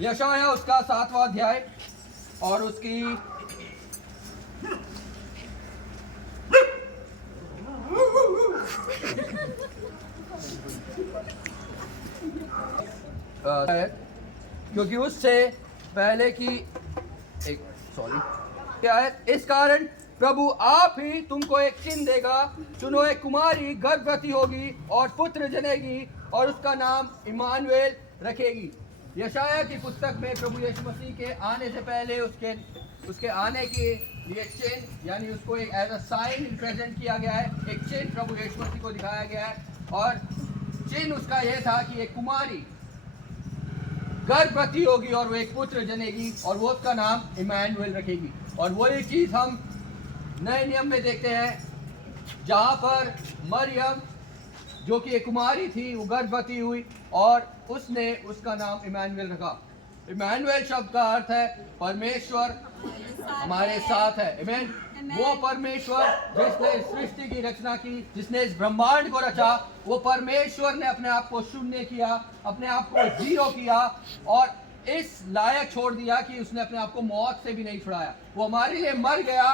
यशायाह उसका 7वां अध्याय और उसकी क्योंकि उससे पहले की एक क्या है, इस कारण प्रभु आप ही तुमको एक चिन्ह देगा, सुनो एक कुमारी गर्भवती होगी और पुत्र जनेगी और उसका नाम इमानुएल रखेगी। यशायाह की पुस्तक में प्रभु यीशु मसीह के आने से पहले उसके आने के लिए चिन्ह यानी उसको एक एज अ साइन प्रेजेंट किया गया है, एक चिन्ह प्रभु यीशु मसीह को दिखाया गया है और चिन्ह उसका यह था कि एक कुमारी गर्भवती होगी और वो एक पुत्र जनेगी और वो उसका नाम इमानुएल रखेगी। और वही चीज हम नए नियम में देखते हैं जहाँ पर मरियम जो कि एक कुमारी थी वो गर्भवती हुई और उसने उसका नाम इमानुएल रखा। इमानुएल शब्द का अर्थ है परमेश्वर हमारे साथ है। आमीन। वो परमेश्वर जिसने सृष्टि की रचना की, जिसने इस ब्रह्मांड को रचा, वो परमेश्वर ने अपने आप को शून्य किया, अपने आप को जीरो किया और इस लायक छोड़ दिया कि उसने अपने आप को मौत से भी नहीं छुड़ाया। वो हमारे लिए मर गया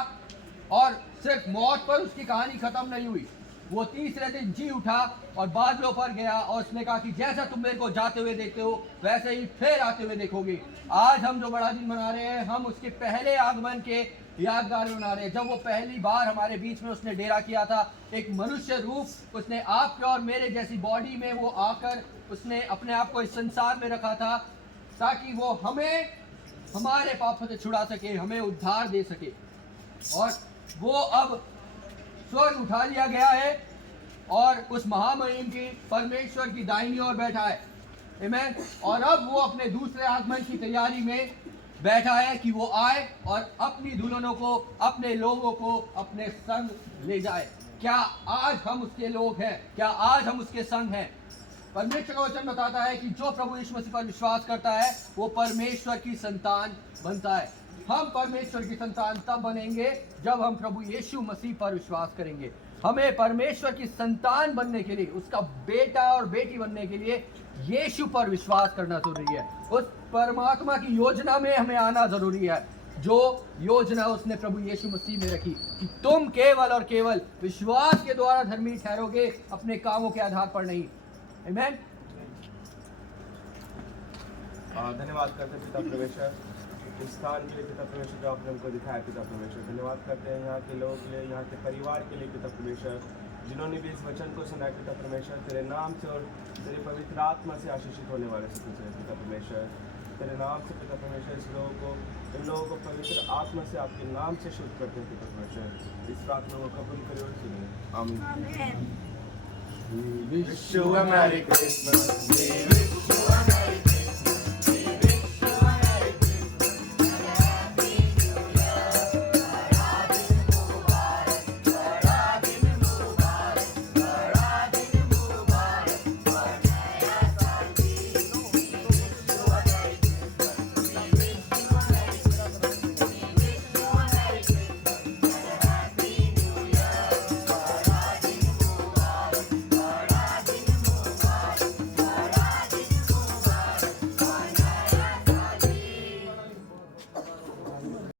और सिर्फ मौत पर उसकी कहानी खत्म नहीं हुई, वो तीसरे दिन जी उठा और बादलों पर गया और उसने कहा कि जैसा तुम मेरे को जाते हुए देखते हो वैसे ही फिर आते हुए देखोगे। आज हम जो बड़ा दिन मना रहे हैं, हम उसके पहले आगमन के यादगार मना रहे हैं, जब वो पहली बार हमारे बीच में उसने डेरा किया था। एक मनुष्य रूप उसने आपके और मेरे जैसी बॉडी में वो आकर उसने अपने आप को इस संसार में रखा था ताकि वो हमें हमारे पापों से छुड़ा सके, हमें उद्धार दे सके। और वो अब स्वर्ग उठा लिया गया है और उस महामहिम की परमेश्वर की दाहिनी ओर बैठा है। आमीन। और अब वो अपने दूसरे आगमन की तैयारी में बैठा है कि वो आए और अपनी दुल्हनों को, अपने लोगों को अपने संग ले जाए। क्या आज हम उसके लोग हैं? क्या आज हम उसके संग हैं? परमेश्वर का वचन बताता है कि जो प्रभु यीशु मसीह पर विश्वास करता है वो परमेश्वर की संतान बनता है। हम परमेश्वर की संतान तब बनेंगे जब हम प्रभु यीशु मसीह पर विश्वास करेंगे। हमें परमेश्वर की संतान बनने के लिए, उसका बेटा और बेटी बनने के लिए यीशु पर विश्वास करना जरूरी है। उस परमात्मा की योजना में हमें आना जरूरी है, जो योजना उसने प्रभु यीशु मसीह में रखी कि तुम केवल और केवल विश्वास के द्वारा धर्मी ठहरोगे, अपने कामों के आधार पर नहीं। आमीन। धन्यवाद करते पिता परमेश्वर इस स्थान के लिए, पिता परमेश्वर जो आपने हमको दिखाया पिता परमेश्वर। धन्यवाद करते हैं यहाँ के लोगों के लिए, यहाँ के परिवार के लिए पिता परमेश्वर, जिन्होंने भी इस वचन को सुना पिता परमेश्वर। तेरे नाम से और तेरे पवित्र आत्मा से आशीषित होने वाले से कुछ पिता परमेश्वर। तेरे नाम से पिता परमेश्वर इन लोगों को पवित्र आत्मा से आपके नाम से शुद्ध करते हैं पिता परमेश्वर। इस प्रार्थना को कबूल करिए और सुनिए। आमीन। We wish you a Merry Christmas. We wish you a Merry Christmas.